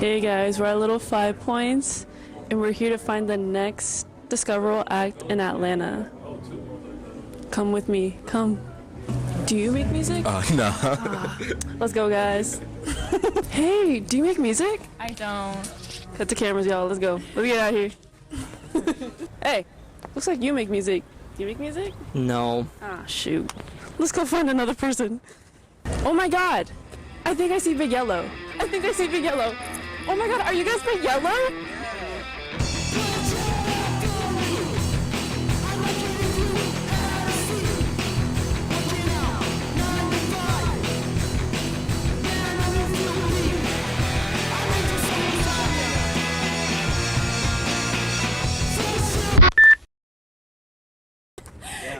Hey guys, we're at Little 5 Points, and we're here to find the next discoverable act in Atlanta. Come with me, come. Do you make music? No. Let's go, guys. Hey, do you make music? I don't. Cut the cameras, y'all. Let's go. Let's get out of here. Hey, looks like you make music. Do you make music? No. Ah, shoot. Let's go find another person. Oh my god! I think I see Big Yellow. I think I see Big Yellow. Oh my god, are you guys Big Yellow?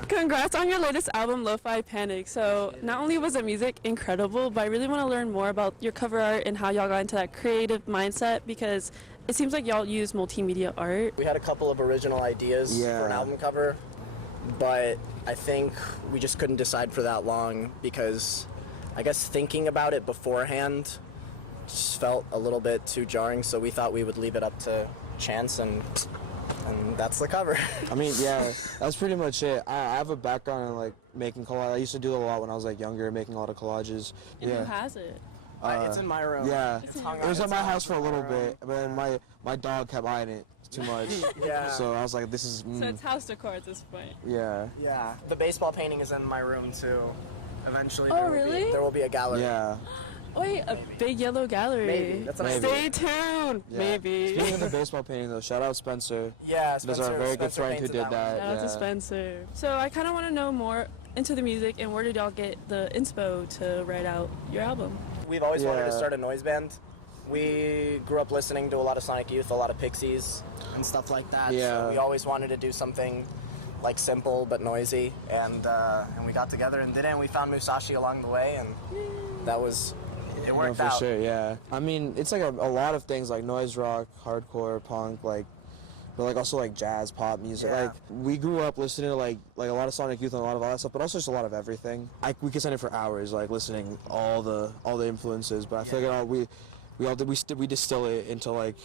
Congrats on your latest album, Lo-Fi Panic. So not only was the music incredible, but I really want to learn more about your cover art and how y'all got into that creative mindset, because it seems like y'all use multimedia art. We had a couple of original ideas for an album cover, but I think we just couldn't decide for that long because I guess thinking about it beforehand just felt a little bit too jarring, so we thought we would leave it up to chance, and that's the cover. I mean, yeah, that's pretty much it. I have a background in like making collages. I used to do it a lot when I was like younger, making a lot of collages. And who has it? It's in my room. Yeah, it was at my house for a little bit, but then my dog kept eyeing it too much. Yeah. So I was like, this is. So it's house decor at this point. Yeah. Yeah. The baseball painting is in my room too. Eventually. There will be a gallery. Yeah. Wait, a Big Yellow gallery. Maybe. That's what I Stay tuned. Yeah. Maybe. Speaking of the baseball painting though, shout out Spencer. Yeah, That's our very good friend who did that. Shout out to Spencer. So I kind of want to know more into the music, and where did y'all get the inspo to write out your album? We've always wanted to start a noise band. We grew up listening to a lot of Sonic Youth, a lot of Pixies, and stuff like that. Yeah. So we always wanted to do something like simple but noisy, and we got together and did it, and we found Musashi along the way, and that was, it worked for out. Sure, yeah. I mean, it's like a lot of things like noise rock, hardcore, punk, like, but like also like jazz, pop music. Yeah. Like we grew up listening to like a lot of Sonic Youth and a lot of all that stuff, but also just a lot of everything. We could send it for hours, like listening all the influences. But I feel like we distill it into like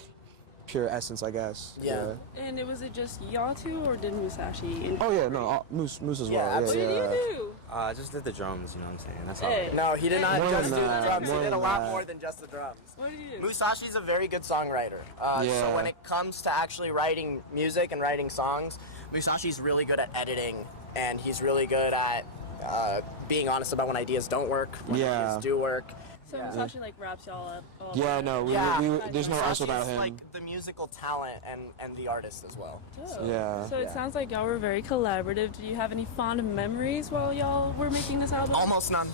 pure essence, I guess. Yeah. And was it just y'all two, or did Musashi? Oh yeah, no, Moose as well. Yeah, What did you do? I just did the drums, you know what I'm saying? That's all. Hey. No, he did not More just than do the that, drums. He more did a than lot that. more than just the drums. What did you do? Musashi's a very good songwriter. So when it comes to actually writing music and writing songs, Musashi's really good at editing, and he's really good at being honest about when ideas don't work, when ideas do work. So Musashi like wraps y'all up. Yeah, no, we there's no us without him. Like the musical talent and the artist as well. Oh. Yeah. So it sounds like y'all were very collaborative. Do you have any fond memories while y'all were making this album? Almost none.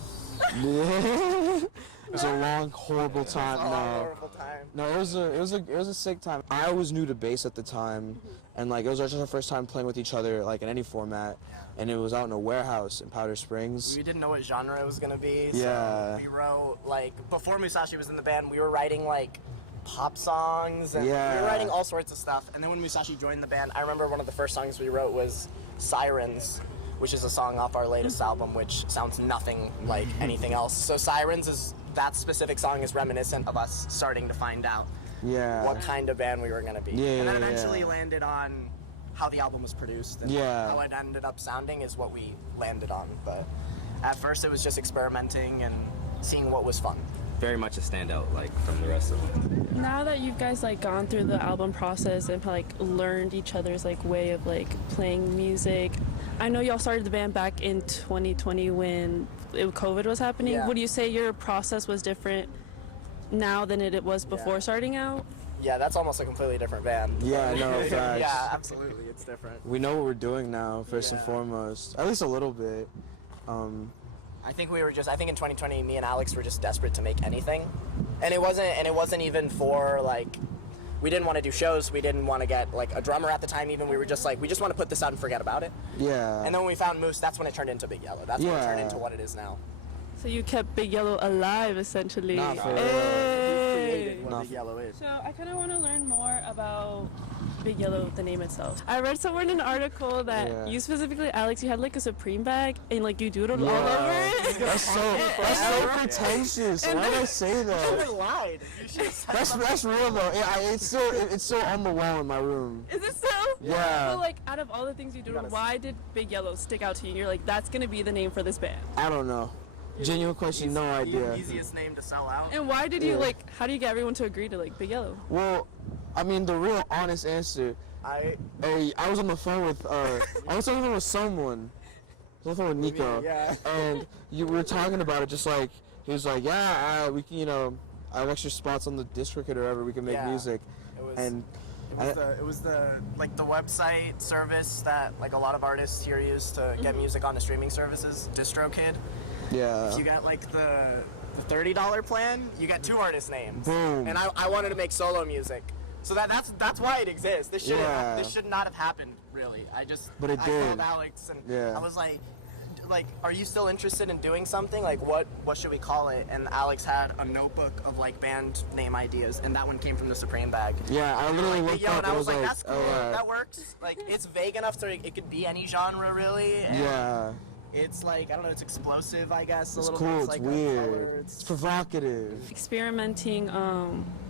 It was a long, horrible time. Horrible time. No, it was a sick time. I was new to bass at the time, and like it was just our first time playing with each other, like in any format. And it was out in a warehouse in Powder Springs. We didn't know what genre it was gonna be. Yeah. So we wrote like before Musashi was in the band, we were writing like pop songs, and we were writing all sorts of stuff. And then when Musashi joined the band, I remember one of the first songs we wrote was Sirens, which is a song off our latest album, which sounds nothing like anything else. So Sirens is, that specific song is reminiscent of us starting to find out what kind of band we were gonna be. And then eventually landed on how the album was produced, and how it ended up sounding is what we landed on. But at first it was just experimenting and seeing what was fun. Very much a standout, like, from the rest of them. Now that you guys like gone through the album process and like learned each other's like way of like playing music, I know y'all started the band back in 2020 when COVID was happening. Yeah. Would you say your process was different now than it was before starting out? Yeah, that's almost a completely different band. Yeah, no, facts. Yeah, absolutely, it's different. We know what we're doing now, first and foremost. At least a little bit. I think in 2020, me and Alex were just desperate to make anything. And it wasn't even for like, we didn't want to do shows, we didn't want to get like a drummer at the time even, we were just like, we just want to put this out and forget about it. Yeah. And then when we found Moose, that's when it turned into Big Yellow. That's when it turned into what it is now. So you kept Big Yellow alive, essentially. Not for real. Hey. what Big Yellow is. So I kind of want to learn more about Big Yellow, the name itself. I read somewhere in an article that you specifically, Alex, you had like a Supreme bag and like you doodled all over it. That's so pretentious. Why did I say that? You should have lied. You should have said That's real though. It's still on the wall in my room. Is it still? Yeah. So like out of all the things you doodled, why did Big Yellow stick out to you? You're like, that's gonna be the name for this band. I don't know. Genuine question, no idea. The easiest name to sell out. And why did you like? How do you get everyone to agree to like Big Yellow? Well, I mean, the real honest answer. I was on the phone with someone. I was on the phone with Nico. Yeah. And we were talking about it, just like he was like, yeah, we can, I have extra spots on the disc record or whatever. We can make music. It was the website service that like a lot of artists here use to get music on the streaming services, DistroKid. Yeah. If you got like the $30 plan, you get 2 artist names. Boom. And I wanted to make solo music. So that's why it exists. This should not have happened, really. But it I did. called Alex and I was like, are you still interested in doing something? Like, what should we call it? And Alex had a notebook of like band name ideas, and that one came from the Supreme bag. Yeah, I literally looked up and I was like, like, that's cool. That works. Like, it's vague enough so it could be any genre, really. And yeah. It's like, I don't know, it's explosive, I guess. It's a little cool, bit. it's like weird. It's provocative. Experimenting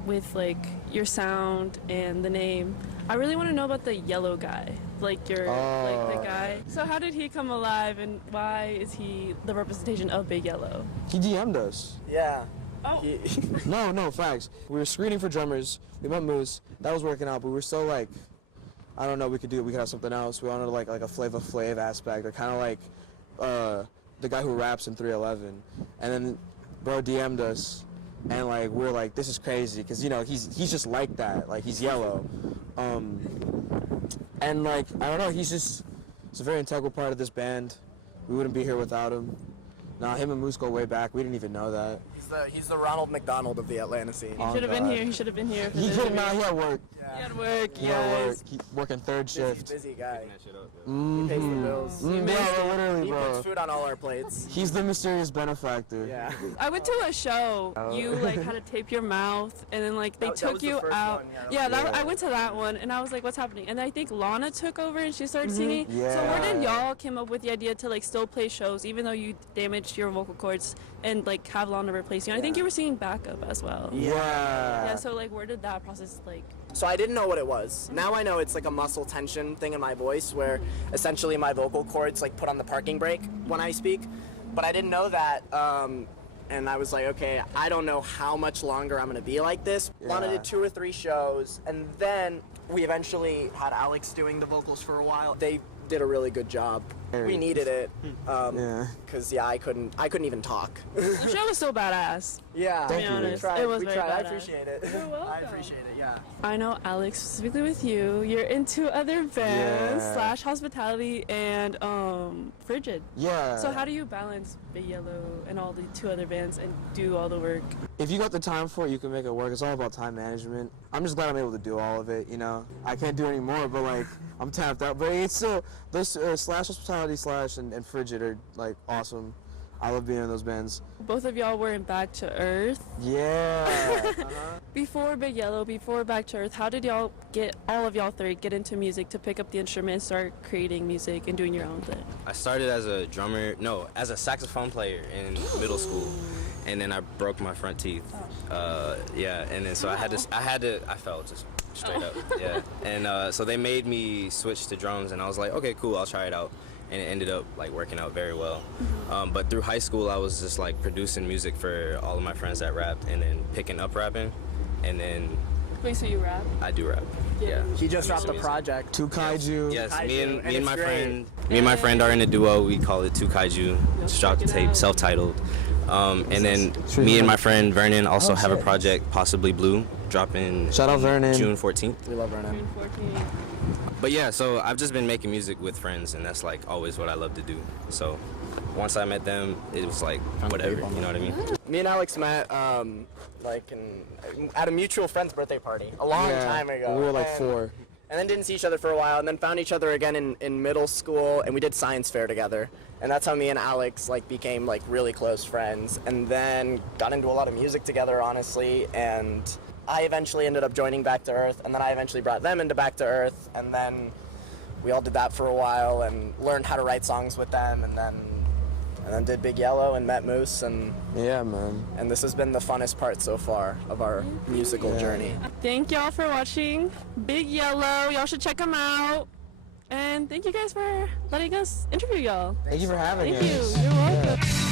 with like your sound and the name. I really want to know about the yellow guy, like like the guy. So how did he come alive, and why is he the representation of Big Yellow? He DM'd us. Yeah. Oh. No, facts. We were screening for drummers. We met Moose. That was working out, but we were still like, I don't know, we could have something else. We wanted like a Flava Flav aspect, or kind of like the guy who raps in 311. And then bro DM'd us, and like we're like, this is crazy, because he's just like that, like he's yellow. And like, I don't know, it's a very integral part of this band. We wouldn't be here without him. Nah, him and Moose go way back. We didn't even know that. He's the Ronald McDonald of the Atlanta scene. He should have been here. He should have been here. He could not. He had work. Yeah. He had work. He had work. He working third shift. Busy guy. Mm-hmm. He pays the bills. Yeah, literally, He bro. puts food on all our plates. He's the mysterious benefactor. Yeah. I went to a show. You like had to tape your mouth, and then like they That took was the you first out. one, I went to that one, and I was like, "What's happening?" And I think Lana took over, and she started singing. Yeah. So where did y'all come up with the idea to like still play shows, even though you damaged your vocal cords, and like have Lana replace you? And I think you were singing backup as well. Yeah. Yeah. So like, where did that process like? So I didn't know what it was. Now I know it's like a muscle tension thing in my voice where essentially my vocal cords like put on the parking brake when I speak. But I didn't know that. And I was like, okay, I don't know how much longer I'm gonna be like this. Yeah. Lana did 2 or 3 shows, and then we eventually had Alex doing the vocals for a while. They did a really good job. We needed it, because I couldn't even talk. The show was still badass. Yeah, Thank you. honest, we tried. it was we very tried. I badass. appreciate it. You're welcome. I appreciate it. Yeah. I know Alex, specifically with you, you're into other bands Yeah. / hospitality and Frigid. Yeah. So how do you balance Big Yellow and all the 2 other bands and do all the work? If you got the time for it, you can make it work. It's all about time management. I'm just glad I'm able to do all of it, I can't do any more, but like, I'm tapped out. But it's still, those / hospitality / and Frigid are like awesome. I love being in those bands. Both of y'all were in Back to Earth. Yeah. Before Big Yellow, before Back to Earth, how did y'all all of y'all 3 get into music to pick up the instrument and start creating music and doing your own thing? I started as as a saxophone player in middle school, and then I broke my front teeth. And then so I fell just straight up. Yeah, and so they made me switch to drums, and I was like, okay, cool, I'll try it out. And it ended up like working out very well. But through high school, I was just like producing music for all of my friends that rapped, and then picking up rapping, and then Wait, so you rap? I do rap. Yeah. He just I dropped make some a music. project. Two Kaiju. Yes, Kaiju, me and and my it's friend, my friend are in a duo. We call it Two Kaiju. Just dropped the tape, self-titled. And then me and my friend Vernon also have a project, Possibly Blue, dropping Shout out Vernon. June 14th. We love Vernon. 14. But yeah, so I've just been making music with friends, and that's like always what I love to do. So once I met them, it was like whatever, you know what I mean? Me and Alex met at a mutual friend's birthday party a long time ago. We were like 4. And then didn't see each other for a while, and then found each other again in middle school, and we did science fair together. And that's how me and Alex became really close friends, and then got into a lot of music together, honestly. And I eventually ended up joining Back to Earth, and then I eventually brought them into Back to Earth, and then we all did that for a while and learned how to write songs with them, and then did Big Yellow and met Moose, and Yeah, man. and this has been the funnest part so far of our musical journey. Thank y'all for watching Big Yellow. Y'all should check them out. And thank you guys for letting us interview y'all. Thank you for having Thank us. you. You're welcome.